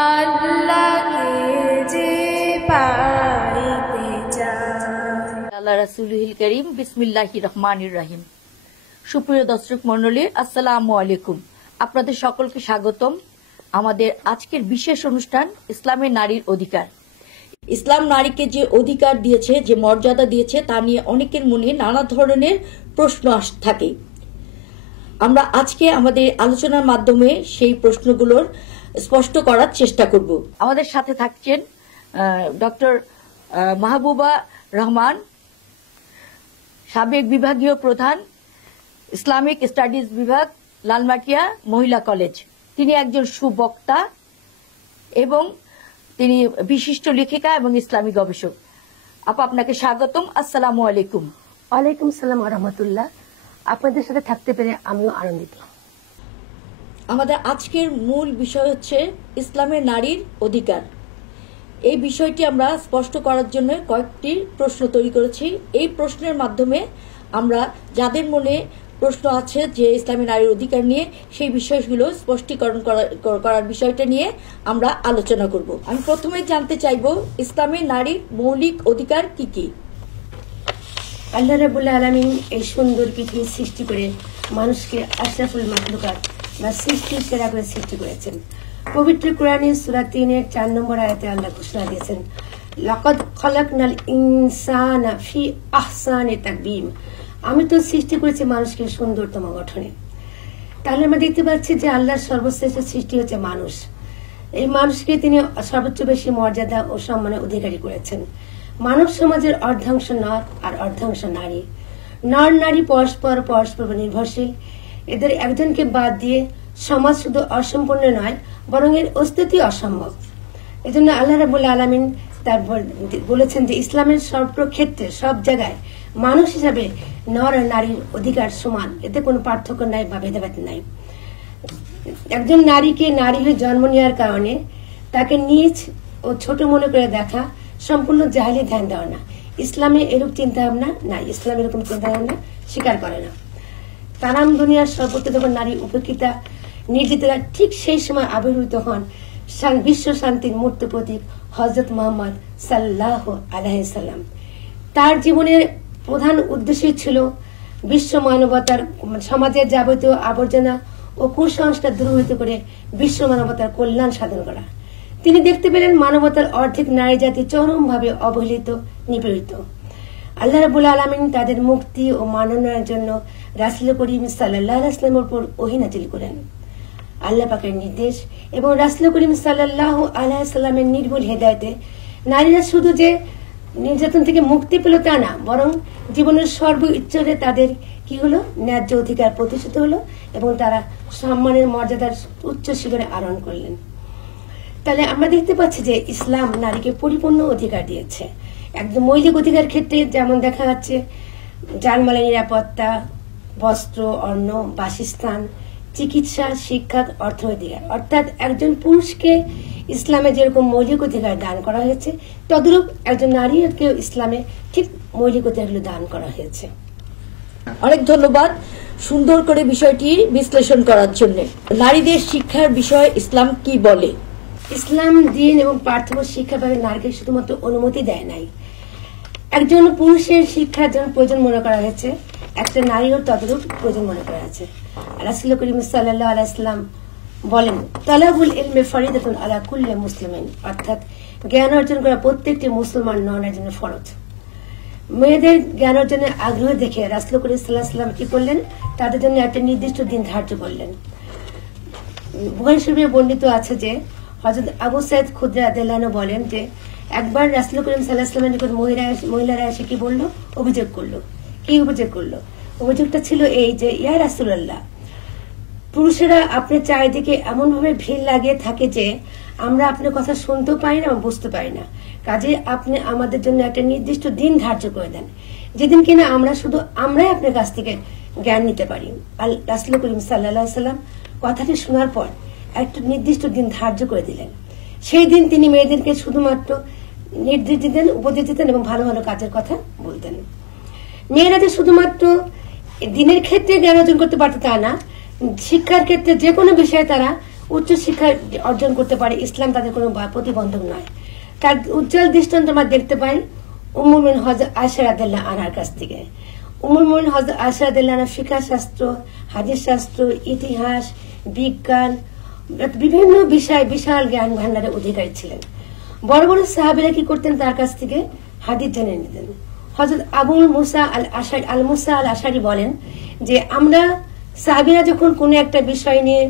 আল্লাহকে যে পাইতে চায়। আল্লাহ রাসূলুল কারীম বিসমিল্লাহির রহমানির রহিম। সুপ্রিয় দর্শক মণ্ডলী, আসসালামু আলাইকুম। আপনাদের সকলকে স্বাগতম আমাদের আজকের বিশেষ অনুষ্ঠান ইসলামের নারীর অধিকার। ইসলাম নারীকে যে অধিকার দিয়েছে, যে মর্যাদা দিয়েছে, তা নিয়ে অনেকের মনে নানা ধরনের প্রশ্ন থাকে। আমরা আজকে আমাদের আলোচনার মাধ্যমে সেই প্রশ্নগুলোর স্পষ্ট করার চেষ্টা করব। আমাদের সাথে থাকছেন ডক্টর মাহবুবা রহমান, সাবেক বিভাগীয় প্রধান, ইসলামিক স্টাডিজ বিভাগ, লালমাটিয়া মহিলা কলেজ। তিনি একজন সুবক্তা এবং তিনি বিশিষ্ট লেখিকা এবং ইসলামী গবেষক। আপা, আপনাকে স্বাগতম। আসসালামু আলাইকুম। ওয়ালাইকুম সালাম ওয়া রাহমাতুল্লাহ। আপনাদের সাথে থাকতে পেরে আমিও আনন্দিত। আমাদের আজকের মূল বিষয় হচ্ছে ইসলামের নারীর অধিকার। এই বিষয়টি আমরা স্পষ্ট করার জন্য কয়েকটি প্রশ্ন তৈরি করেছি। এই প্রশ্নের মাধ্যমে আমরা যাদের মনে প্রশ্ন আছে যে ইসলামী নারীর অধিকার নিয়ে, সেই বিষয়গুলো স্পষ্টীকরণ করার বিষয়টা নিয়ে আমরা আলোচনা করব। আমি প্রথমে জানতে চাইব, ইসলামের নারীর মৌলিক অধিকার কি কি? আল্লাহ রাব্বুল আলামিন এই সুন্দর পৃথিবী সৃষ্টি করে মানুষকে আশরাফুল মাখলুকাত বা সৃষ্টির সেরা করে সৃষ্টি করেছেন। পবিত্র কোরআনের সূরা 3-এর 4 নম্বর আয়াতে আল্লাহ ঘোষণা দিয়েছেন, লাকাদ খালাকনাল ইনসানা ফি আহসানি তাকবীম। আমি তো সৃষ্টি করেছি মানুষকে সুন্দরতম গঠনে। তাহলে আমরা দেখতে পাচ্ছি যে আল্লাহর সর্বশ্রেষ্ঠ সৃষ্টি হচ্ছে মানুষ। এই মানুষকে তিনি সর্বোচ্চ বেশি মর্যাদা ও সম্মানের অধিকারী করেছেন। মানব সমাজের অর্ধাংশ নর আর অর্ধাংশ নারী। নর নারী পরস্পর নির্ভরশীল। এদের একজনকে বাদ দিয়ে সমাজ শুধু অসম্পূর্ণ নয়, বরং এর অস্তিত্ব অসম্ভব। এজন্য আল্লাহ রাব্বুল আলামিন তারপর বলেছেন যে ইসলামের সর্বক্ষেত্রে সব জায়গায় মানুষ হিসাবে নর আর নারীর অধিকার সমান, এতে কোনো পার্থক্য নাই বা ভেদাভেদ নাই। একজন নারীকে নারী হয়ে জন্ম নেওয়ার কারণে তাকে নিজ ও ছোট মনে করে দেখা সম্পূর্ণ জাহেলি ধ্যান দেওয়া না। ইসলামে এরূপ চিন্তা ভাবনা নাই, ইসলাম এরকম চিন্তা ভাবনা স্বীকার করে না। তারাম দুনিয়ার সর্বত্র যখন নারী উপেক্ষিতা নির্যাতিতা, ঠিক সেই সময় আবির্ভূত হন বিশ্ব শান্তির মূর্ত প্রতীক হযরত মুহাম্মদ সাল্লাল্লাহু আলাইহি সাল্লাম। তার জীবনের প্রধান উদ্দেশ্য ছিল বিশ্ব মানবতার সমাজের যাবতীয় আবর্জনা ও কুসংস্কার দূরীভূত করে বিশ্ব মানবতার কল্যাণ সাধন করা। তিনি দেখতে পেলেন মানবতার অর্ধেক নারী জাতি চরমভাবে অবহেলিত, নিপীড়িত। আল্লাহ রাব্বুল আলামিন তাদের মুক্তি ও মাননার জন্য রাসূল করিম সাল্লাল্লাহু আলাইহি ওয়াসাল্লামের উপর ওহী নাযিল করেন। আল্লাহ পাকের নির্দেশ এবং রাসূল করিম সাল্লাল্লাহু আলাইহি ওয়াসাল্লামের নির্ভুল হেদায়েতে নারীরা শুধু যে নির্যাতন থেকে মুক্তি পেল তা না, বরং জীবনের সর্বোচ্চরে তাদের কি হলো, ন্যায্য অধিকার প্রতিষ্ঠিত হলো এবং তারা সম্মানের মর্যাদার উচ্চ শিখরে আরোহণ করলেন। তাহলে আমরা দেখতে পাচ্ছি যে ইসলাম নারীকে পরিপূর্ণ অধিকার দিয়েছে। একদম মৌলিক অধিকার ক্ষেত্রে যেমন দেখা যাচ্ছে জানমালের নিরাপত্তা, বস্ত্র, অন্ন, বাসস্থান, চিকিৎসা, শিক্ষা, অর্থনৈতিক। অর্থাৎ একজন পুরুষকে ইসলামে যেরকম মৌলিক অধিকার দান করা হয়েছে, তদ্রূপ একজন নারীকে ইসলামে ঠিক মৌলিক অধিকারগুলো দান করা হয়েছে। অনেক ধন্যবাদ সুন্দর করে বিষয়টি বিশ্লেষণ করার জন্য। নারীদের শিক্ষার বিষয়ে ইসলাম কি বলে? ইসলাম দিন এবং পার্থিব শিক্ষা ভাবে নারীকে শুধুমাত্র অনুমতি দেয় নাই। একজন পুরুষের শিক্ষার জন্য প্রয়োজন মনে করা হয়েছে, একটা নারীও ততটুকু প্রয়োজন মনে করা হয়েছে। রাসূল করিম সাল্লাল্লাহু আলাইহি ওয়াসাল্লাম বলেন, তালাবুল ইলমি ফরিদাতুন আলা কুল্লি মুসলিমিন, অর্থাৎ জ্ঞান অর্জন করা প্রত্যেকটি মুসলমান নরের জন্য ফরজ। মেয়েদের জ্ঞান অর্জনের আগ্রহ দেখে রাসূল করিম সাল্লাল্লাহু আলাইহি ওয়াসাল্লাম কি করলেন, তাদের জন্য একটা নির্দিষ্ট দিন ধার্য করলেন। বুখারী শরীফে বর্ণিত আছে যে হযরত আবু সাঈদ খুদরি রাদিয়াল্লাহু আনহু বলেন যে একবার রাসূল করিম সাল্লাল্লাহু আলাইহি ওয়াসাল্লামের নিকট মহিলারা এসে কি বলল, অভিযোগ করলো। কি অভিযোগ করলো? অভিযোগটা ছিল এই যে, ইয়া রাসূলুল্লাহ, পুরুষেরা আপনার চারিদিকে এমন ভাবে ভিড় লাগিয়ে থাকে যে আমরা আপনার কথা শুনতেও পাই না, বুঝতে পারি না। কাজে আপনি আমাদের জন্য একটা নির্দিষ্ট দিন ধার্য করে দেন, যেদিন কিনা আমরাই আপনার কাছ থেকে জ্ঞান নিতে পারি। রাসূল করিম সাল্লাল্লাহু আলাইহি ওয়াসাল্লাম কথাটি শোনার পর একটা নির্দিষ্ট দিন ধার্য করে দিলেন। সেই দিন তিনি মেয়েদেরকে শুধুমাত্র নির্দেশ দিতেন, উপদেশ দিতেন এবং ভালো ভালো কাজের কথা বলতেন। মেয়েরা যে শুধুমাত্র দিনের ক্ষেত্রে জ্ঞান অর্জন করতে পারত তা না, শিক্ষার ক্ষেত্রে যে কোনো বিষয়ে তারা উচ্চশিক্ষা অর্জন করতে পারে, ইসলাম তাদের কোনো প্রতিবন্ধক নয়। তার উজ্জ্বল দৃষ্টান্ত আমরা দেখতে পাই উম্মুল মুমিনিন হযরত আয়েশা রাদিয়াল্লাহু আনহার কাছ থেকে। উম্মুল মুমিনিন হযরত আয়েশা রাদিয়াল্লাহু আনহা ফিকহ শাস্ত্র, হাদিস শাস্ত্র, ইতিহাস, বিজ্ঞান, বিভিন্ন বিষয় বিশাল জ্ঞান ভান্ডারের অধিকারী ছিলেন। বড় বড় সাহাবীরা কি করতেন, তার কাছ থেকে হাদিস জেনে নিতেন। হযরত আবুল মুসা আল আশারি বলেন যে আমরা সাহাবীরা যখন কোনো একটা বিষয় নিয়ে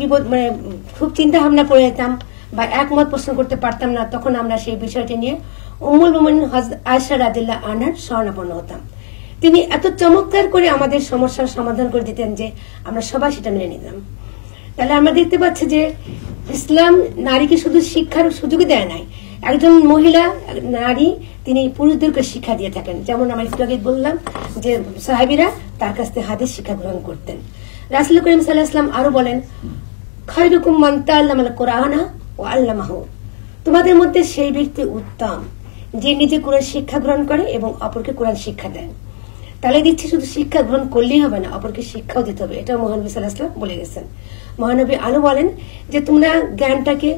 বিপদ খুব চিন্তা ভাবনা করে যেতাম বা একমত পোষণ করতে পারতাম না, তখন আমরা সেই বিষয়টি নিয়ে উম্মুল মুমিনিন হযরত আয়েশা রাদিয়াল্লাহু আনহার শরণাপন্ন হতাম। তিনি এত চমৎকার করে আমাদের সমস্যার সমাধান করে দিতেন যে আমরা সবাই সেটা মেনে নিতাম। তাহলে আমরা দেখতে পাচ্ছি যে ইসলাম নারীকে শুধু শিক্ষার সুযোগ দেয় নাই, একজন মহিলা নারী তিনি পুরুষদেরকে শিক্ষা দিয়ে থাকেন। যেমন আমরা একটু আগে বললাম যে সাহাবীরা তার কাছ থেকে হাদিস শিক্ষা গ্রহণ করতেন। রাসূল করিম সাল্লাল্লাহু আলাইহি ওয়াসাল্লাম আরো বলেন, খায়রুকুম মান তাআল্লামাল কুরআনা ওয়া আল্লামাহু, তোমাদের মধ্যে সেই ব্যক্তি উত্তম যে নিজে কোরআন শিক্ষা গ্রহণ করে এবং অপরকে কোরআন শিক্ষা দেয়। তাহলে দিচ্ছি শুধু শিক্ষা গ্রহণ করলেই হবে না, অপরকে শিক্ষাও দিতে হবে। এটা মহানবী সাল্লাল্লাহু আলাইহি ওয়াসাল্লাম বলে গেছেন। মহানবী আরো বলেন যে তোমরা জ্ঞানটাকে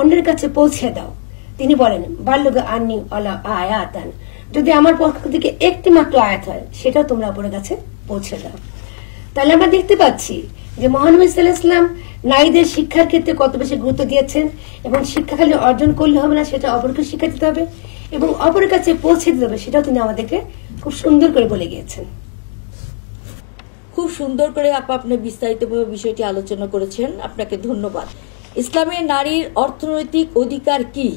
অন্যের কাছে পৌঁছে দাও। তিনি বলেন, বাল্লুগা আন্নি আলা আয়াতান, যদি আমার পক্ষ থেকে একটি মাত্র আয়াত হয় সেটাও তোমরা অপরের কাছে পৌঁছে দাও। তাহলে আমরা দেখতে পাচ্ছি যে মহানবী সাল্লাল্লাহু আলাইহি ওয়াসাল্লাম নারীদের শিক্ষার ক্ষেত্রে কত বেশি গুরুত্ব দিয়েছেন, এবং শিক্ষা খালি অর্জন করলে হবে না, সেটা অপরকে শিক্ষা দিতে হবে এবং অপরের কাছে পৌঁছে দিতে হবে, সেটাও তিনি আমাদেরকে খুব সুন্দর করে বলে গিয়েছেন। খুব সুন্দর করে আপনি বিস্তারিতভাবে বিষয়টি আলোচনা করেছেন, আপনাকে ধন্যবাদ। ইসলামে নারীর অর্থনৈতিক অধিকার কি?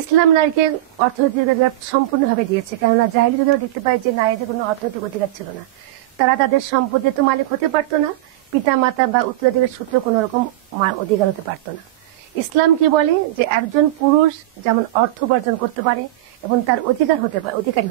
ইসলাম নারীকে অর্থনৈতিক অধিকার সম্পূর্ণভাবে দিয়েছে, কেননা জাহেলি যুগে দেখতে পাই যে নারীদের কোনো অর্থনৈতিক অধিকার ছিল না। তারা তাদের সম্পদের তো মালিক হতে পারতো না, পিতা মাতা বা উত্তরাধিকার সূত্রে কোন রকম অধিকার হতে পারতো না। ইসলাম কি বলে যে একজন পুরুষ যেমন অর্থ উপার্জন করতে পারে এবং তার অধিকারী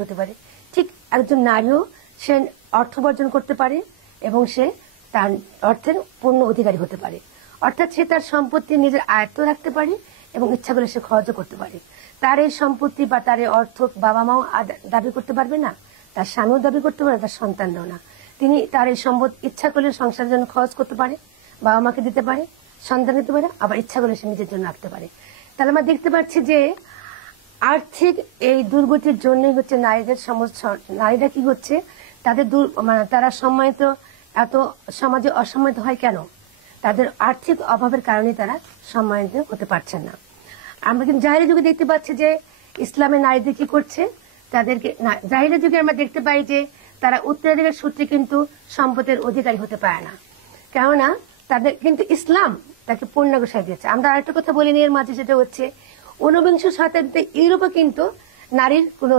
হতে পারে, ঠিক একজন নারীও সে অর্থ উপার্জন করতে পারে এবং সে তার অর্থের পূর্ণ অধিকারী হতে পারে। অর্থাৎ সে তার সম্পত্তি নিজের আয়ত্ত রাখতে পারে এবং ইচ্ছা করলে সে খরচও করতে পারে। তার এই সম্পত্তি বা তার এই অর্থ বাবা মাও দাবি করতে পারবে না, তার স্বামীও দাবি করতে পারে, তার সন্তানরাও না। তিনি তার এই সম্পদ ইচ্ছা করলে সংসারের জন্য খরচ করতে পারে, বাবা মাকে দিতে পারে, সন্তান দিতে পারে, আবার ইচ্ছা করলে সে নিজের জন্য রাখতে পারে। তাহলে আমরা দেখতে পাচ্ছি যে আর্থিক এই দুর্গতির জন্যই হচ্ছে নারীদের সমস্যা। নারীরা কি হচ্ছে, তাদের তারা সম্মানিত, এত সমাজে অসম্মানিত হয় কেন? তাদের আর্থিক অভাবের কারণে তারা সম্মানিত হতে পারছেন না। আমরা কিন্তু জাহেলি যুগে দেখতে পাচ্ছি যে ইসলামের নারীদের কি করছে, তাদেরকে জাহেলি যুগে আমরা দেখতে পাই যে তারা উত্তরাধিকার সূত্রে কিন্তু সম্পদের অধিকারী হতে পারে না, কেননা তাদের কিন্তু ইসলাম তাকে পূর্ণাঙ্গসায় দিয়েছে। আমরা আরেকটা কথা বলিনি এর মাঝে, যেটা হচ্ছে ঊনবিংশ শতাব্দীতে ইউরোপে কিন্তু নারীর কোনো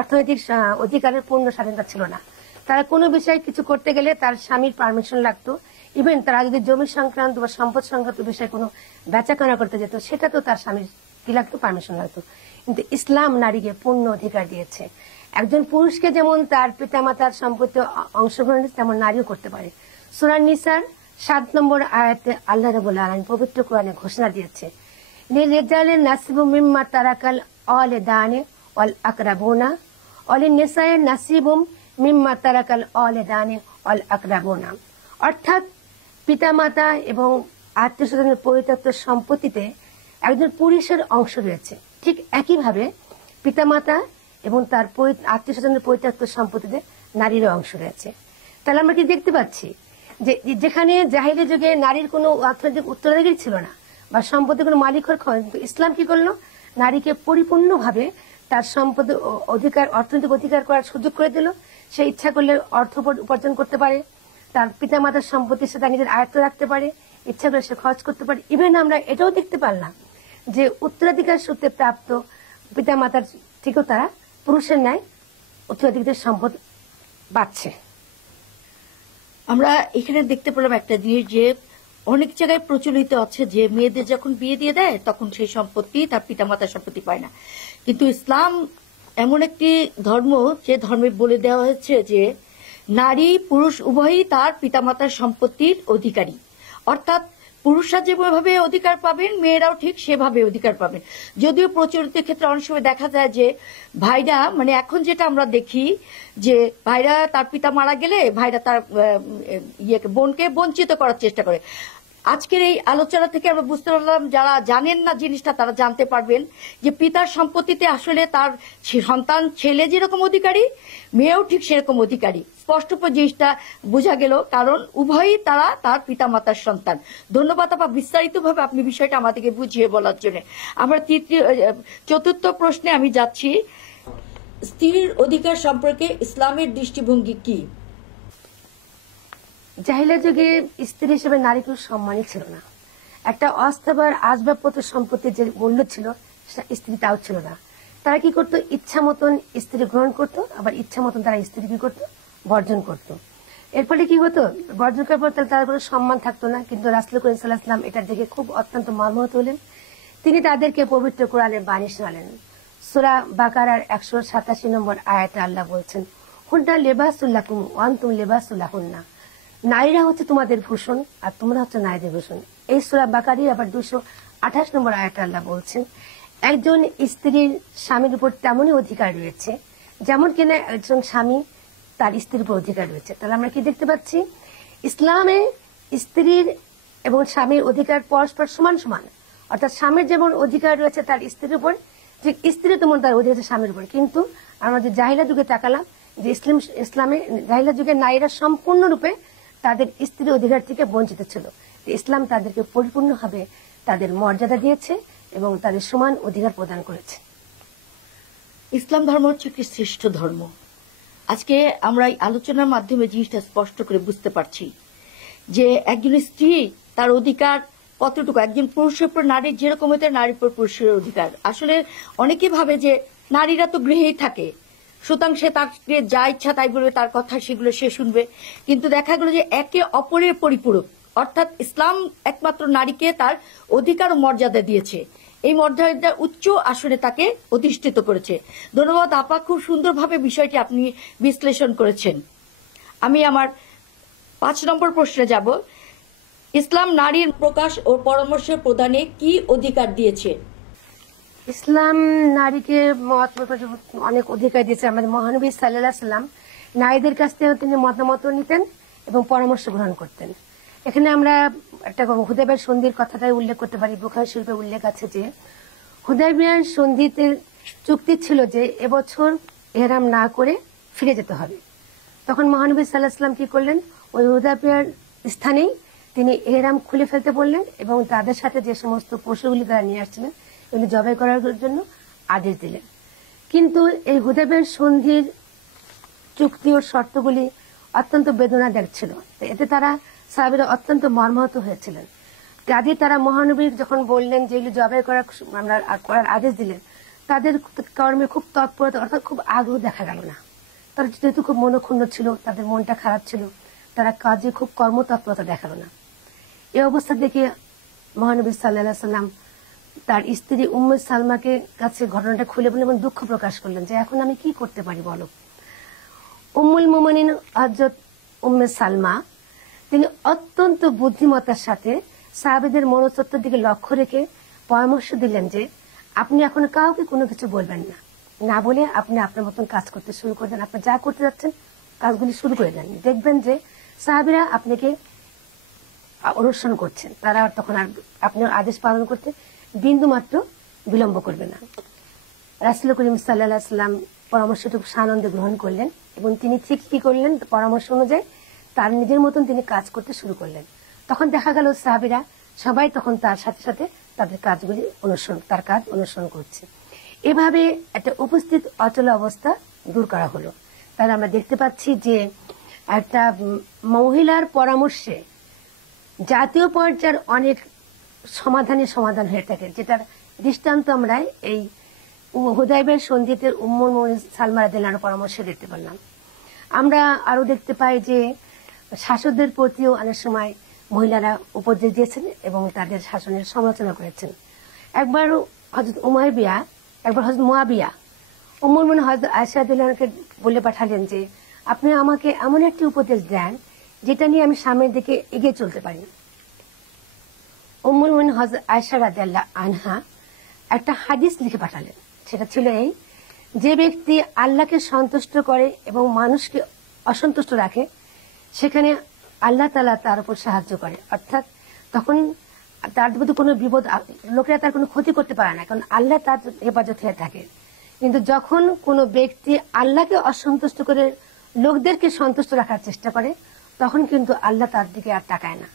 অর্থনৈতিক অধিকারের পূর্ণ স্বাধীনতা ছিল না। তারা কোনো বিষয়ে কিছু করতে গেলে তার স্বামীর পারমিশন লাগতো। ইভেন তারা যদি জমি সংক্রান্ত বা সম্পদ সংক্রান্ত বিষয়ে কোনো বেচাকেনা করতে যেত, সেটা তো তার স্বামীর কি লাগতো, পারমিশন লাগতো। কিন্তু ইসলাম নারীকে পূর্ণ অধিকার দিয়েছে। একজন পুরুষকে যেমন তার পিতামাতার সম্পত্তি অংশগ্রহণ তেমন নারীও করতে পারে। সূরা নিসার 7 নম্বর আয়াতে আল্লাহ রাব্বুল আলামিন পবিত্র কোরআনে ঘোষণা দিয়েছে, লিরিজালিন নাসিবুম মিম্মা তারাকাল ওয়ালিদানি ওয়াল আকরাবুনা ওয়ালিন-নিসাইন নাসিবুম মিম্মা তারাকাল ওয়ালিদানি ওয়াল আকরাবুনা। অর্থাৎ পিতামাতা এবং আত্মীয়স্বজনের পরিত্যক্ত সম্পত্তিতে একজন পুরুষের অংশ রয়েছে, ঠিক একইভাবে পিতামাতা এবং তার আত্মীয়স্বজনের পরিত্যক্ত সম্পত্তিতে নারীরও অংশ রয়েছে। তাহলে আমরা কি দেখতে পাচ্ছি যে যেখানে জাহেলি যুগে নারীর কোনো অর্থনৈতিক উত্তরাধিকারী ছিল না বা সম্পত্তির কোনো মালিক হওয়ার ক্ষমতা, কিন্তু ইসলাম কি করলো, নারীকে পরিপূর্ণভাবে তার সম্পদের অধিকার, অর্থনৈতিক অধিকার করার সুযোগ করে দিল। সে ইচ্ছা করলে অর্থ উপার্জন করতে পারে, তার পিতামাতার সম্পত্তি সে তার নিজের আয়ত্ত রাখতে পারে, ইচ্ছা করে সে খরচ করতে পারে। ইভেন আমরা এটাও দেখতে পারলাম যে উত্তরাধিকার সূত্রে প্রাপ্ত পিতামাতার থেকেও তারা পুরুষের ন্যায় উত্তরাধিকার সম্পদ পাচ্ছে। আমরা এখানে দেখতে পেলাম একটা জিনিস, যে অনেক জায়গায় প্রচলিত আছে যে মেয়েদের যখন বিয়ে দিয়ে দেয় তখন সেই সম্পত্তি তার পিতামাতার সম্পত্তি পায় না। কিন্তু ইসলাম এমন একটি ধর্ম, যে ধর্মে বলে দেওয়া হয়েছে যে নারী পুরুষ উভয়ই তার পিতামাতার সম্পত্তির অধিকারী। অর্থাৎ পুরুষরা যেভাবে অধিকার পাবেন মেয়েরাও ঠিক সেভাবে অধিকার পাবেন। যদিও প্রচলিত ক্ষেত্রে অনেক সময় দেখা যায় যে ভাইরা, মানে এখন যেটা আমরা দেখি যে ভাইরা তার পিতা মারা গেলে ভাইরা তার বোনকে বঞ্চিত করার চেষ্টা করে। আজকের এই আলোচনা থেকে আমরা বুঝতে পারলাম, যারা জানেন না জিনিসটা তারা জানতে পারবেন যে পিতার সম্পত্তিতে আসলে তার সন্তান ছেলে যেরকম অধিকারী, মেয়েও ঠিক সেরকম অধিকারী। স্পষ্ট জিনিসটা বোঝা গেল, কারণ উভয়ই তারা তার পিতা মাতার সন্তান। ধন্যবাদ আপা বিস্তারিতভাবে আপনি বিষয়টা আমাদেরকে বুঝিয়ে বলার জন্য। আমরা চতুর্থ প্রশ্নে আমি যাচ্ছি, স্ত্রীর অধিকার সম্পর্কে ইসলামের দৃষ্টিভঙ্গি কি? জাহিলিয়া যুগে স্ত্রী হিসেবে নারী কোনো সম্মানই ছিল না। একটা অস্থাবর আসবাবপত্র সম্পত্তির যে মূল্য ছিল সেটা স্ত্রী তাও ছিল না। তারা কি করতো, ইচ্ছা মতন স্ত্রী গ্রহণ করতো, আবার ইচ্ছা মতন তারা স্ত্রী কি করতো, বর্জন করতো। এর ফলে কি হতো, বর্জন করার পর তার কোনো সম্মান থাকতো না। কিন্তু রাসূল করিম সাল্লাল্লাহু আলাইহি ওয়াসাল্লাম এটার দিকে খুব অত্যন্ত মর্মাহত হলেন। তিনি তাদেরকে পবিত্র কোরআনের বাণী শোনালেন। সূরা বাকারার 187 নম্বর আয়াতে আল্লাহ বলছেন, হুন্না লিবাসুল লাকুম ওয়া আনতুম লিবাসুল লাহুন্না, নারীরা হচ্ছে তোমাদের ভূষণ আর তোমরা হচ্ছে নারীদের ভূষণ। এই সূরা বাকারার আবার 228 নম্বর আয়াতে আল্লাহ বলছেন, একজন স্ত্রীর স্বামীর উপর তেমনই অধিকার রয়েছে যেমন কিনা একজন স্বামী তার স্ত্রীর উপর অধিকার রয়েছে। তাহলে আমরা কি দেখতে পাচ্ছি, ইসলামে স্ত্রীর এবং স্বামীর অধিকার পরস্পর সমান সমান। অর্থাৎ স্বামীর যেমন অধিকার রয়েছে তার স্ত্রীর উপর, যে স্ত্রী তেমন তার অধিকার আছে স্বামীর উপর। কিন্তু আমরা যে জাহিলিয়া যুগে তাকালাম, যে ইসলামে জাহিলিয়া যুগে নারীরা সম্পূর্ণরূপে তাদের স্ত্রীর অধিকার থেকে বঞ্চিত ছিল। ইসলাম তাদেরকে পরিপূর্ণভাবে তাদের মর্যাদা দিয়েছে এবং তাদের সমান অধিকার প্রদান করেছে। ইসলাম ধর্ম হচ্ছে একটি শ্রেষ্ঠ ধর্ম। আজকে আমরা এই আলোচনার মাধ্যমে জিনিসটা স্পষ্ট করে বুঝতে পারছি যে একজন স্ত্রী তার অধিকার কতটুকু, একজন পুরুষের উপর নারীর যেরকম হতে নারীর উপর পুরুষের অধিকার। আসলে অনেকে ভাবে যে নারীরা তো গৃহেই থাকে, সুতরাং সে তাকে যা ইচ্ছা তাই বলবে, তার কথা সেগুলো সে শুনবে। কিন্তু দেখা গেল যে একে অপরের পরিপূরক, অর্থাৎ ইসলাম একমাত্র নারীকে তার অধিকার ও মর্যাদা দিয়েছে, এই মর্যাদা উচ্চ আসনে তাকে অধিষ্ঠিত করেছে। ধন্যবাদ আপা, খুব সুন্দরভাবে বিষয়টি আপনি বিশ্লেষণ করেছেন। আমি আমার 5 নম্বর প্রশ্নে যাব, ইসলাম নারীর প্রকাশ ও পরামর্শ প্রদানে কি অধিকার দিয়েছে? ইসলাম নারীকে অনেক অধিকার দিয়েছে। আমাদের মহানবী সাল্লাল্লাহু আলাইহি ওয়াসাল্লাম নারীদের কাছ থেকে তিনি মতামত নিতেন এবং পরামর্শ গ্রহণ করতেন। এখানে আমরা একটা হুদায়বিয়ার সন্ধির কথাটাই উল্লেখ করতে পারি। বুখারী শরীফে উল্লেখ আছে যে হুদায়বিয়ার সন্ধিতে চুক্তি ছিল যে এবছর ইহরাম না করে ফিরে যেতে হবে। তখন মহানবী সাল্লাল্লাহু আলাইহি ওয়াসাল্লাম কি করলেন, ওই হুদায়বিয়ার স্থানেই তিনি ইহরাম খুলে ফেলতে বললেন এবং তাদের সাথে যে সমস্ত পশুগুলি তারা নিয়ে আসছিলেন এগুলি জবাই করার জন্য আদেশ দিলেন। কিন্তু এই হুদায়বিয়ার সন্ধির চুক্তি ও শর্তগুলি অত্যন্ত বেদনাদায়ক ছিল। এতে তারা সাহাবীরা অত্যন্ত মর্মাহত হয়েছিলেন। কাজে তারা মহানবীর যখন বললেন যে এগুলি জবাই করার আদেশ দিলেন, তাদের কর্মে খুব তৎপরতা অর্থাৎ খুব আগ্রহ দেখা গেল না। তারা যেহেতু খুব মনক্ষুণ্ণ ছিল, তাদের মনটা খারাপ ছিল, তারা কাজে খুব কর্মতৎপরতা দেখালো না। এই অবস্থা দেখে মহানবী সাল্লাল্লাহু আলাইহি ওয়াসাল্লাম তার স্ত্রী উম্মে সালমাকে কাছে ঘটনাটা খুলে বললেন এবং দুঃখ প্রকাশ করলেন যে এখন আমি কি করতে পারি বলো। উম্মুল মুমিনিন হযরত উম্মে সালমা তিনি অত্যন্ত বুদ্ধিমত্তার সাথে সাহাবীদের মনস্তত্ত্বের দিকে লক্ষ্য রেখে পরামর্শ দিলেন যে আপনি এখন কাউকে কোনো কিছু বলবেন না, না বলে আপনি আপনার মতন কাজ করতে শুরু করে দেন, আপনি যা করতে যাচ্ছেন কাজগুলি শুরু করে দেন। দেখবেন যে সাহাবীরা আপনাকে অনুসরণ করছেন, তারা তখন আর আপনার আদেশ পালন করতে বিন্দু মাত্র বিলম্ব করবে না। রাসূল করিম সাল্লাল্লাহু আলাইহি ওয়াসাল্লাম পরামর্শটুকু সানন্দে গ্রহণ করলেন এবং তিনি ঠিক কি করলেন, পরামর্শ অনুযায়ী তার নিজের মতন তিনি কাজ করতে শুরু করলেন। তখন দেখা গেল সাহাবীরা সবাই তখন তার সাথে সাথে তাদের কাজগুলি তার কাজ অনুসরণ করছে। এভাবে একটা উপস্থিত অচল অবস্থা দূর করা হলো। তাহলে আমরা দেখতে পাচ্ছি যে একটা মহিলার পরামর্শে জাতীয় পর্যায়ের অনেক সমাধান হয়ে থাকে, যেটার দৃষ্টান্ত আমরা এই হুদায়বিয়ার সন্ধিতে উম্মুল মুমিনিন সালমা রাদিয়াল্লাহু আনহার পরামর্শে দেখতে পেলাম। আমরা আরো দেখতে পাই যে শাসকদের প্রতিও অনেক সময় মহিলারা উপদেশ দিয়েছেন এবং তাদের শাসনের সমালোচনা করেছেন। একবার হযরত উমাইয়া, একবার হযরত মুয়াবিয়া উম্মুল মুমিনিন হযরত আয়েশা রাদিয়াল্লাহু আনহাকে বলে পাঠালেন যে আপনি আমাকে এমন একটি উপদেশ দেন যেটা নিয়ে আমি সামনের দিকে এগিয়ে চলতে পারি। উম্মুল মুমিনিন হযরত আয়েশা রাদিয়াল্লাহু আনহা একটা হাদিস লিখে পাঠালেন। সেটা ছিল এই, যে ব্যক্তি আল্লাহকে সন্তুষ্ট করে এবং মানুষকে অসন্তুষ্ট রাখে সেখানে আল্লাহ তাআলা তার উপর সাহায্য করে, অর্থাৎ তখন তার মধ্যে কোনো বিপদ, লোকেরা তার কোনো ক্ষতি করতে পারে না, কারণ আল্লাহ তার হেফাজত হয়ে থাকে। কিন্তু যখন কোনো ব্যক্তি আল্লাহকে অসন্তুষ্ট করে লোকদেরকে সন্তুষ্ট রাখার চেষ্টা করে তখন কিন্তু আল্লাহ তার দিকে আর তাকায় না,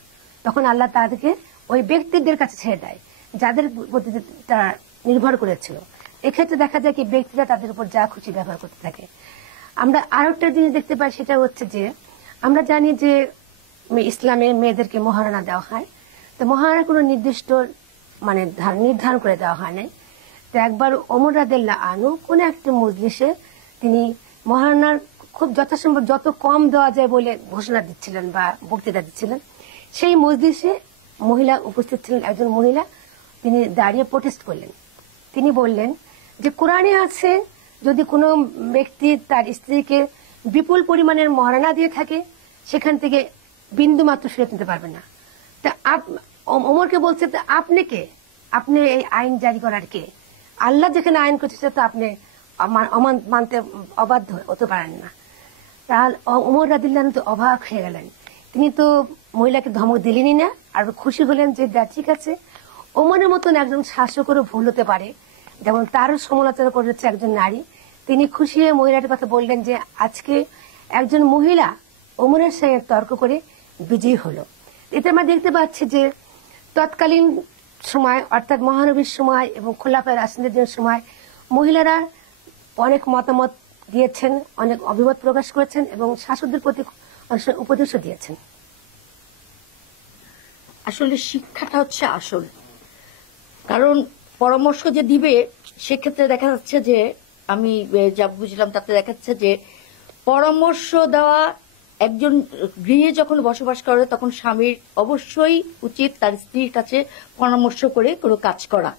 তখন আল্লাহ তাদেরকে ওই ব্যক্তিদের কাছে ছেড়ে দেয় যাদের প্রতি তারা নির্ভর করেছিল। এক্ষেত্রে দেখা যায় কি ব্যক্তিরা তাদের উপর যা খুশি ব্যবহার করতে থাকে। আমরা আরেকটা জিনিস দেখতে পাই, সেটা হচ্ছে যে আমরা জানি যে ইসলামে মেয়েদেরকে মহারণা দেওয়া হয়, তো মহারণা কোনো নির্দিষ্ট মানে নির্ধারণ করে দেওয়া হয় নাই। তো একবার ওমর রাদিয়াল্লাহু আনহু কোন একটা মজলিসে তিনি মহারণার খুব যথাসম্ভব যত কম দেওয়া যায় বলে ঘোষণা দিচ্ছিলেন বা বক্তৃতা দিচ্ছিলেন। সেই মজলিসে মহিলা উপস্থিত ছিলেন, একজন মহিলা, তিনি দাঁড়িয়ে প্রোটেস্ট করলেন। তিনি বললেন যে কোরআনে আছে যদি কোনো ব্যক্তি তার স্ত্রীকে বিপুল পরিমাণের মহারণা দিয়ে থাকে সেখান থেকে বিন্দু মাত্র ফেরত নিতে পারবে না। তা ওমরকে বলছে আপনি কে, আপনি এই আইন জারি করার কে? আল্লাহ যেখানে আইন করছে তো আপনি মানতে অবাধ্য হতে পারেন না। তাহলে ওমর রাদিয়াল্লাহু আনহু তো অবাক হয়ে গেলেন। তিনি তো মহিলাকে ধমক দিলেনই না, আর খুশি হলেন যে ঠিক আছে, ওমরের মতন একজন শাসকরও ভুল হতে পারে, যেমন তারও সমালোচনা করেছে একজন নারী। তিনি খুশি হয়ে মহিলাটির কথা বললেন যে আজকে একজন মহিলা ওমরের সঙ্গে তর্ক করে বিজয়ী হলো। এতে আমরা দেখতে পাচ্ছি যে তৎকালীন সময় অর্থাৎ মহানবীর সময় এবং খোলাফায়ে রাশিদিনের সময় মহিলারা অনেক মতামত দিয়েছেন, অনেক অভিমত প্রকাশ করেছেন এবং শাসকদের প্রতি উপদেশও দিয়েছেন। আসলে শিক্ষাটা হচ্ছে আসল, কারণ পরামর্শ যে দিবে সেক্ষেত্রে দেখা যাচ্ছে যে আমি যা বুঝলাম তাতে দেখা যাচ্ছে যে পরামর্শ দেওয়া, একজন গৃহে যখন বসবাস করে তখন স্বামীর অবশ্যই উচিত তার স্ত্রীর কাছে পরামর্শ করে কোনো কাজ করা।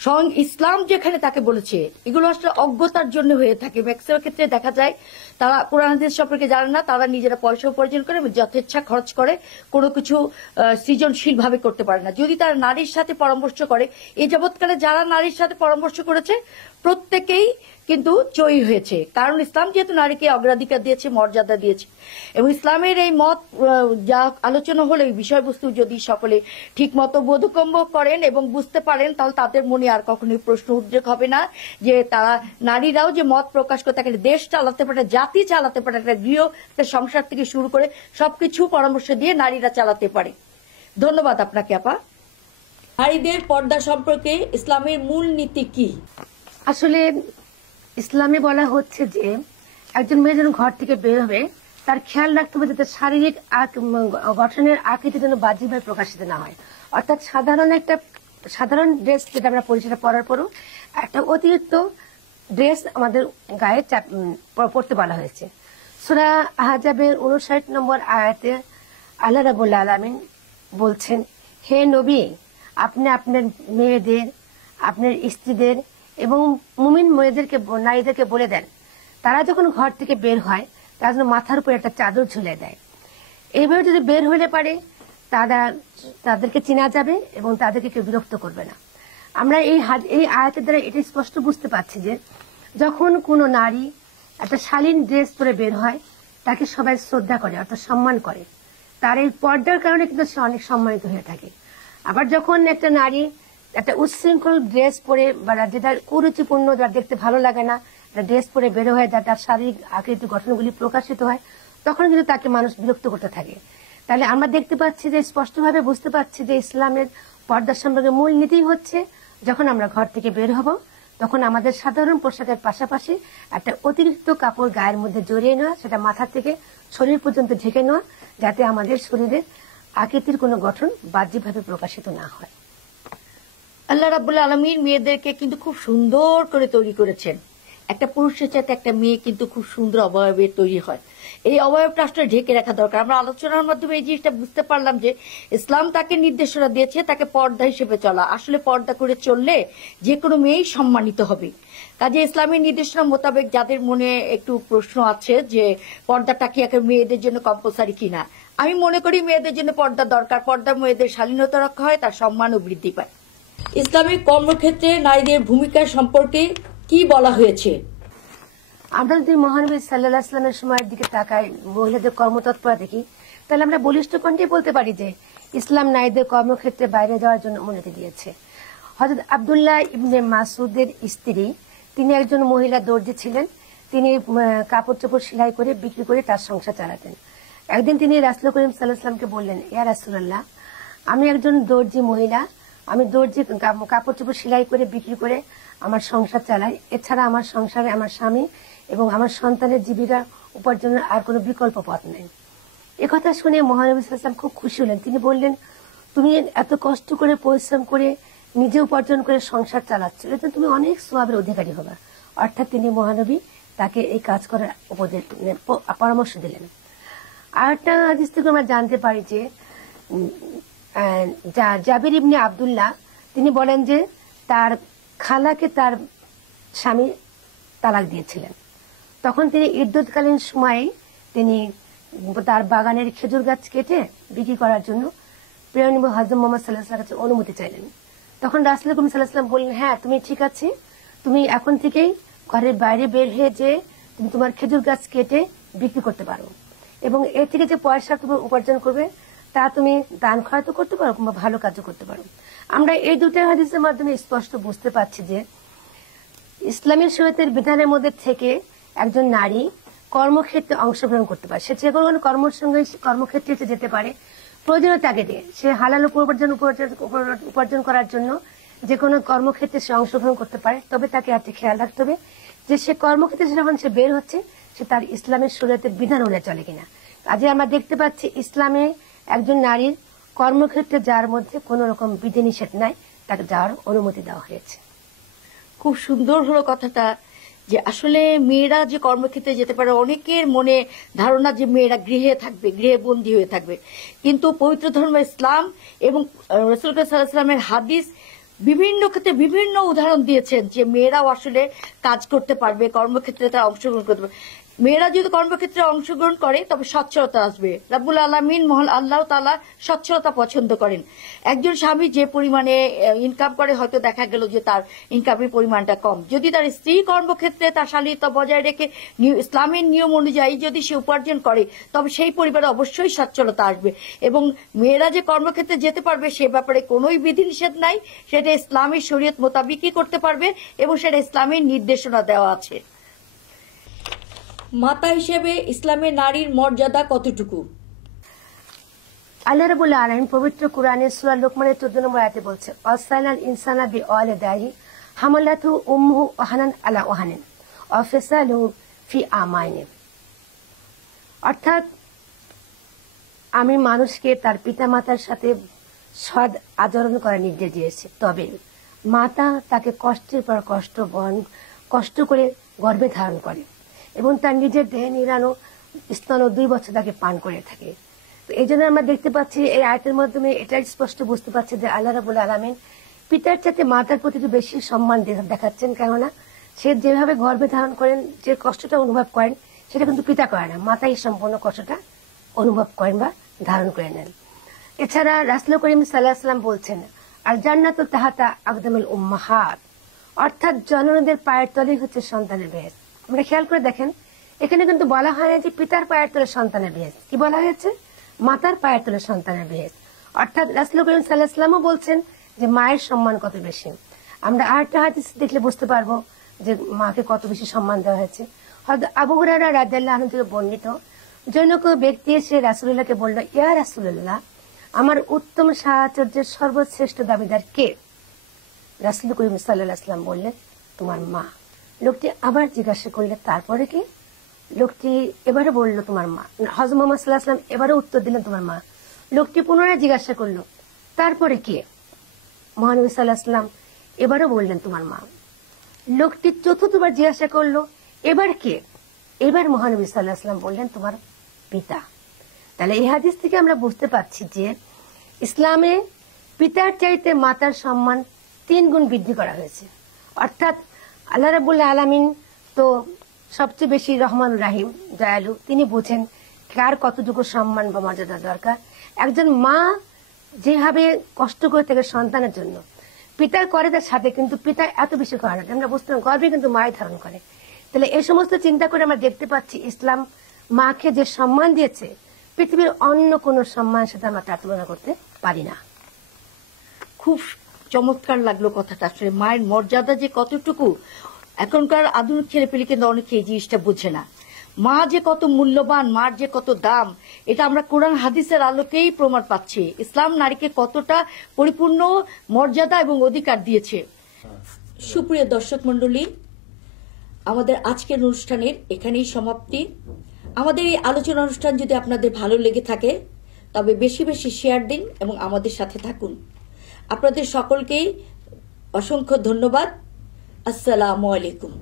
স্বয়ং ইসলাম যেখানে তাকে বলেছে, এগুলো আসলে অজ্ঞতার জন্য হয়ে থাকে। ম্যাক্সিমাম ক্ষেত্রে দেখা যায় তারা কোরআন হাদিস সম্পর্কে জানে না, তারা নিজেরা পয়সা উপার্জন করে যথেচ্ছা খরচ করে কোনো কিছু সৃজনশীল ভাবে করতে পারে না। যদি তারা নারীর সাথে পরামর্শ করে, এই যাবৎকালে যারা নারীর সাথে পরামর্শ করেছে প্রত্যেকেই কিন্তু জয়ী হয়েছে, কারণ ইসলাম যেহেতু নারীকে অগ্রাধিকার দিয়েছে, মর্যাদা দিয়েছে। এবং ইসলামের এই মত যা আলোচনা হলো, এই বিষয়বস্তু যদি সকলে ঠিক মতো বোধগম্য করেন এবং বুঝতে পারেন, তাহলে তাদের মনে আর কখনোই প্রশ্ন উদ্রেক হবে না যে তারা নারীরাও যে মত প্রকাশ করে তাকে দেশ চালাতে পারে, জাতি চালাতে পারে, একটা গৃহ একটা সংসার থেকে শুরু করে সবকিছু পরামর্শ দিয়ে নারীরা চালাতে পারে। ধন্যবাদ আপনাকে আপা। নারীদের পর্দা সম্পর্কে ইসলামের মূল নীতি কি? আসলে ইসলামে বলা হচ্ছে যে একজন মেয়ে যখন ঘর থেকে বের হবে তার খেয়াল রাখতে হবে যাতে শারীরিক গঠনের আকৃতি যেন বাহ্যিকভাবে প্রকাশিত না হয়। অর্থাৎ সাধারণ ড্রেস যেটা আমরা পরি সেটা পরার পরও একটা অতিরিক্ত ড্রেস আমাদের গায়ে পরতে বলা হয়েছে। সূরা আহজাবের 59 নম্বর আয়াতে আল্লাহ রাব্বুল আলামিন বলছেন, হে নবী, আপনি আপনার মেয়েদের, আপনার স্ত্রীদের এবং মুমিন মেয়েদেরকে, নারীদেরকে বলে দেন তারা যখন ঘর থেকে বের হয় তারা যেন মাথার উপর একটা চাদর ঝুলিয়ে দেয়। এইভাবে যদি বের হলে পারে তাদেরকে চেনা যাবে এবং তাদেরকে কেউ বিরক্ত করবে না। আমরা এই আয়াতের দ্বারা এটি স্পষ্ট বুঝতে পারছি যে যখন কোনো নারী একটা শালীন ড্রেস পরে বের হয় তাকে সবাই শ্রদ্ধা করে, অর্থাৎ সম্মান করে। তার এই পর্দার কারণে কিন্তু সে অনেক সম্মানিত হয়ে থাকে। আবার যখন একটা নারী একটা উচ্ছৃঙ্খল ড্রেস পরে বা যেটা কুরুচিপূর্ণ, যা দেখতে ভালো লাগে না, ড্রেস পরে বের হয়ে তার শারীরিক আকৃতি গঠনগুলি প্রকাশিত হয়, তখন কিন্তু তাকে মানুষ বিরক্ত করতে থাকে। তাহলে আমরা দেখতে পাচ্ছি যে স্পষ্টভাবে বুঝতে পারছি যে ইসলামের পর্দার সম্পর্কে মূল নীতি হচ্ছে যখন আমরা ঘর থেকে বের হব তখন আমাদের সাধারণ পোশাকের পাশাপাশি একটা অতিরিক্ত কাপড় গায়ের মধ্যে জড়িয়ে নেওয়া, সেটা মাথা থেকে শরীর পর্যন্ত ঢেকে নেওয়া, যাতে আমাদের শরীরের আকৃতির কোনো গঠন বাহ্যিকভাবে প্রকাশিত না হয়। আল্লাহ রাব্বুল আলামিন মেয়েদেরকে কিন্তু খুব সুন্দর করে তৈরি করেছেন। একটা পুরুষের চাইতে একটা মেয়ে কিন্তু খুব সুন্দর অবয়বের তৈরি হয়। এই অবয়বটা আসলে ঢেকে রাখা দরকার। আমরা আলোচনার মাধ্যমে এই জিনিসটা বুঝতে পারলাম যে ইসলাম তাকে নির্দেশনা দিয়েছে তাকে পর্দা হিসেবে চলা। আসলে পর্দা করে চললে যে কোনো মেয়েই সম্মানিত হবে। কাজে ইসলামের নির্দেশনা মোতাবেক যাদের মনে একটু প্রশ্ন আছে যে পর্দাটা কি মেয়েদের জন্য কম্পালসারি কিনা, আমি মনে করি মেয়েদের জন্য পর্দা দরকার। পর্দা মেয়েদের শালীনতা রক্ষা হয়, তার সম্মানও বৃদ্ধি পায়। ইসলামিক কর্মক্ষেত্রে নারীদের ভূমিকা সম্পর্কে কি বলা হয়েছে? আমরা যদি মহানবী সাল্লাল্লাহু আলাইহি ওয়াসাল্লামের সময়ের দিকে তাকাই, মহিলাদের কর্মতৎপরতা দেখি, তাহলে আমরা বলিষ্ঠ কণ্ঠে বলতে পারি যে ইসলাম নারীদের কর্মক্ষেত্রে বাইরে যাওয়ার জন্য অনুমতি দিয়েছে। হযরত আব্দুল্লাহ ইবনে মাসউদের স্ত্রী, তিনি একজন মহিলা দর্জি ছিলেন। তিনি কাপড় চোপড় সেলাই করে বিক্রি করে তার সংসার চালাতেন। একদিন তিনি রাসূল করিম সাল্লাল্লাহু আলাইহি ওয়াসাল্লামকে বললেন, ইয়া রাসূলুল্লাহ, আমি একজন দর্জি মহিলা, আমি দর্জি কাপড় চোপড় সেলাই করে বিক্রি করে আমার সংসার চালাই। এছাড়া আমার সংসারে আমার স্বামী এবং আমার সন্তানের জীবিকা উপার্জনের আর কোনো বিকল্প পথ নেই। একথা শুনে মহানবী সাল্লাল্লাহু আলাইহি ওয়াসাল্লাম খুব খুশি হলেন। তিনি বললেন, তুমি এত কষ্ট করে পরিশ্রম করে নিজে উপার্জন করে সংসার চালাচ্ছ, এতে তুমি অনেক সওয়াবের অধিকারী হবে। অর্থাৎ তিনি মহানবী তাকে এই কাজ করার পরামর্শ দিলেন। আর একটা হাদিস থেকে আমরা জানতে পারি যে জাবির ইবনে আব্দুল্লাহ তিনি বলেন যে তার খালাকে তার স্বামী তালাক দিয়েছিলেন। তখন তিনি ইদ্যৎকালীন সময়ে তিনি তার বাগানের খেজুর গাছ কেটে বিক্রি করার জন্য প্রিয় নবী হযরত মুহাম্মদ সাল্লাল্লাহু আলাইহি ওয়াসাল্লামের কাছে অনুমতি চাইলেন। তখন রাসূল করিম সাল্লাল্লাহু আলাইহি ওয়াসাল্লাম বললেন, হ্যাঁ তুমি ঠিক আছে, তুমি এখন থেকেই ঘরের বাইরে বের হয়ে যে তুমি তোমার খেজুর গাছ কেটে বিক্রি করতে পারো, এবং এর থেকে যে পয়সা তুমি উপার্জন করবে তা তুমি দান খয়রাত করতে পারো কিংবা ভালো কাজও করতে পারো। আমরা এই দুটো হাদিসের মাধ্যমে স্পষ্ট বুঝতে পারছি যে ইসলামের শরীয়তের বিধানের মধ্যে থেকে একজন নারী কর্মক্ষেত্রে অংশগ্রহণ করতে পারে। সে যে কোনো কর্মক্ষেত্রে যেতে পারে, প্রয়োজনীয় তাগিদে সে হালাল উপার্জন করার জন্য যে কোনো কর্মক্ষেত্রে সে অংশগ্রহণ করতে পারে। তবে তাকে একটি খেয়াল রাখতে হবে যে সে কর্মক্ষেত্রে যখন সে বের হচ্ছে, সে তার ইসলামের শরীয়তের বিধান অনুযায়ী চলে কিনা। আজ আমরা দেখতে পাচ্ছি ইসলামে একজন নারীর কর্মক্ষেত্রে যার মধ্যে কোন রকম বিধিনিষেধ নাই, তাকে যাওয়ার অনুমতি দেওয়া হয়েছে। খুব সুন্দর হলো কথাটা, যে আসলে মেয়েরা যে কর্মক্ষেত্রে যেতে পারে। অনেকের মনে ধারণা যে মেয়েরা গৃহে থাকবে, গৃহে বন্দী হয়ে থাকবে, কিন্তু পবিত্র ধর্ম ইসলাম এবং রাসূল সাল্লাল্লাহু আলাইহি ওয়াসাল্লামের হাদিস বিভিন্ন ক্ষেত্রে বিভিন্ন উদাহরণ দিয়েছেন যে মেয়েরাও আসলে কাজ করতে পারবে, কর্মক্ষেত্রে তারা অংশগ্রহণ করতে পারবে। মেয়েরা যদি কর্মক্ষেত্রে অংশগ্রহণ করে তবে সচ্ছলতা আসবে। রাব্বুল আলামিন মহান আল্লাহ তাআলা সচ্ছলতা পছন্দ করেন। একজন স্বামী যে পরিমাণে ইনকাম করে, হয়তো দেখা গেল যে তার ইনকামের পরিমাণটা কম, যদি তার স্ত্রী কর্মক্ষেত্রে তার শালীনতা বজায় রেখে ইসলামের নিয়ম অনুযায়ী যদি সে উপার্জন করে, তবে সেই পরিবারে অবশ্যই সচ্ছলতা আসবে। এবং মেয়েরা যে কর্মক্ষেত্রে যেতে পারবে সে ব্যাপারে কোনোই বিধিনিষেধ নাই, সেটা ইসলামের শরীয়ত মোতাবিকই করতে পারবে এবং সেটা ইসলামের নির্দেশনা দেওয়া আছে। মাতা হিসেবে ইসলামে নারীর মর্যাদা কতটুকু? আল্লাহ রাব্বুল আলামিন পবিত্র কোরআনের সূরা লোকমানের 14 নম্বর আয়াতে বলছে, ওয়াসাইনাল ইনসানা বিওয়ালিদাইহি হামালাতু উম্মুহু ওয়াহানান আলা ওয়াহানিন ওয়া ফিসালুহু ফি আমাইনি। অর্থাৎ আমি মানুষকে তার পিতামাতার সাথে সৎ আচরণ করার নির্দেশ দিয়েছি, তবে মাতা তাকে কষ্টের পর কষ্ট করে গর্ভে ধারণ করে এবং তার নিজের দেহে নিরানো স্তন 2 বছর তাকে পান করে থাকে। তো এই জন্য আমরা দেখতে পাচ্ছি এই আয়াতের মাধ্যমে এটাই স্পষ্ট বুঝতে পারছি যে আল্লাহ রাব্বুল আলামিন পিতার চাইতে মাতার প্রতি বেশি সম্মান দেখাচ্ছেন। কেননা সে যেভাবে গর্ভে ধারণ করেন, যে কষ্টটা অনুভব করেন, সেটা কিন্তু পিতা করে না, মাতাই সম্পূর্ণ কষ্টটা অনুভব করেন বা ধারণ করে নেন। এছাড়া রাসূল করিম সাল্লাল্লাহু আলাইহি ওয়াসাল্লাম বলছেন, আর জান্নাতু তাহাতা আকদামিল উম্মাহাত, অর্থাৎ জননীদের পায়ের তলেই হচ্ছে সন্তানের বেহেশত। আমরা খেয়াল করে দেখেন, এখানে কিন্তু বলা হয় না যে পিতার পায়ের তলে সন্তানের বেহেশত, কি বলা হয়েছে? মাতার পায়ের তলে সন্তানের বেহেশত। অর্থাৎ রাসূল করিম সাল্লাল্লাহু আলাইহি ওয়াসাল্লামও বলছেন যে মায়ের সম্মান কত বেশি। আমরা আরেকটা হাদিস দেখলে বুঝতে পারবো যে মাকে কত বেশি সম্মান দেওয়া হয়েছে। হযরত আবু হুরায়রা রাদিয়াল্লাহু আনহু থেকে বর্ণিত, জনৈক ব্যক্তি এসে রাসূলুল্লাহকে বলল, ইয়া রাসূলুল্লাহ, আমার উত্তম সাহচর্যের সর্বশ্রেষ্ঠ দাবিদার কে? রাসূল করিম সাল্লাল্লাহু আলাইহি ওয়াসাল্লাম বললেন, তোমার মা। লোকটি আবার জিজ্ঞাসা করলে, তারপরে কি? লোকটি এবারে বলল, তোমার মা। হযরত মুহাম্মদ সাল্লাল্লাহু আলাইহি ওয়াসাল্লাম এবারে উত্তর দিলেন, তোমার মা। লোকটি পুনরায় জিজ্ঞাসা করলো, তারপরে কে? মহানবী সাল্লাল্লাহু আলাইহি ওয়াসাল্লাম এবারে বললেন, তোমার মা। লোকটি চতুর্থবার জিজ্ঞাসা করলো, এবার কে? এবার মহানবী সাল্লাল্লাহু আলাইহি ওয়াসাল্লাম বললেন, তোমার পিতা। তাহলে এই হাদিস থেকে আমরা বুঝতে পারছি যে ইসলামে পিতার চাইতে মাতার সম্মান 3 গুণ বৃদ্ধি করা হয়েছে। অর্থাৎ আল্লাহ রাব্বুল আলামিন তো সবচেয়ে বেশি রহমান রাহিম, দয়ালু, তিনি বোঝেন কার কতটুকু সম্মান বা মর্যাদা দরকার। একজন মা যেভাবে কষ্ট করে থাকে সন্তানের জন্য, পিতার করে তার সাথে, কিন্তু পিতা এত বেশি করে না। আমরা বুঝতে গর্বে কিন্তু মায় ধারণ করে। তাহলে এই সমস্ত চিন্তা করে আমরা দেখতে পাচ্ছি ইসলাম মাকে যে সম্মান দিয়েছে, পৃথিবীর অন্য কোনো সম্মানের সাথে আমরা তার তুলনা করতে পারি না। খুব চমৎকার লাগলো কথাটা। আসলে মায়ের মর্যাদা যে কতটুকু, এখনকার আধুনিক ছেলেপেলে কিন্তু অনেকে এই জিনিসটা বুঝে না। মা যে কত মূল্যবান, মার যে কত দাম, এটা আমরা কোরআন হাদিসের আলোকেই প্রমাণ পাচ্ছি। ইসলাম নারীকে কতটা পরিপূর্ণ মর্যাদা এবং অধিকার দিয়েছে। সুপ্রিয় দর্শক মণ্ডলী, আমাদের আজকের অনুষ্ঠানের এখানেই সমাপ্তি। আমাদের এই আলোচনা অনুষ্ঠান যদি আপনাদের ভালো লেগে থাকে তবে বেশি বেশি শেয়ার দিন এবং আমাদের সাথে থাকুন। আপনাদের সকলকেই অসংখ্য ধন্যবাদ। আসসালামু আলাইকুম।